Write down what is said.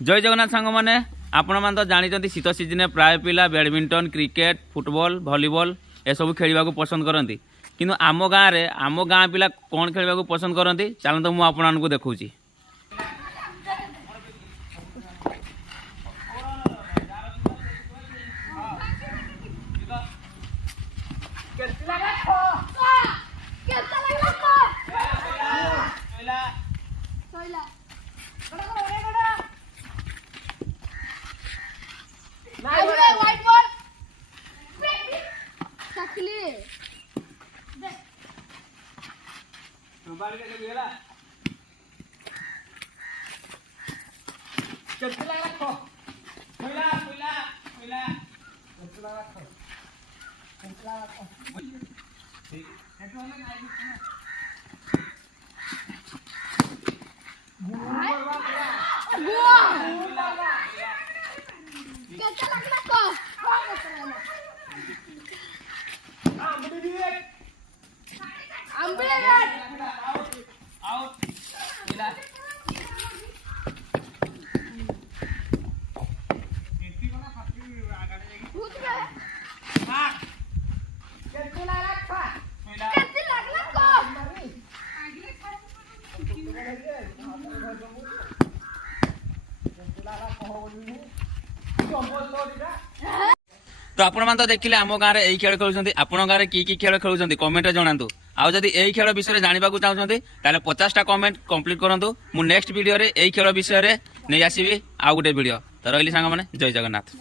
जय जगन्नाथ सांग मैंने आपण मैंने तो जानी शीत सीजन प्राय पिला बैडमिंटन क्रिकेट फुटबॉल वॉलीबॉल ए सब खेलने को पसंद करती किंतु आम गाँ पिला कौन खेलने को पसंद करती चलते मुझे आपको देखुची white ball. Sakli. तो आपण तो देखिले आम गाँव में यही खेल खेलुंट आपण गाँव में की खेल खेलुंट कमेंट जनातु आउ जदि यही खेल विषय जानवा चाहते 50टा कमेंट कंप्लीट करूँ मु नेक्स्ट वीडियो रे यही खेल विषय नहीं आसबि आउ गोटे वीडियो तो रही सांग मैंने जय जगन्नाथ।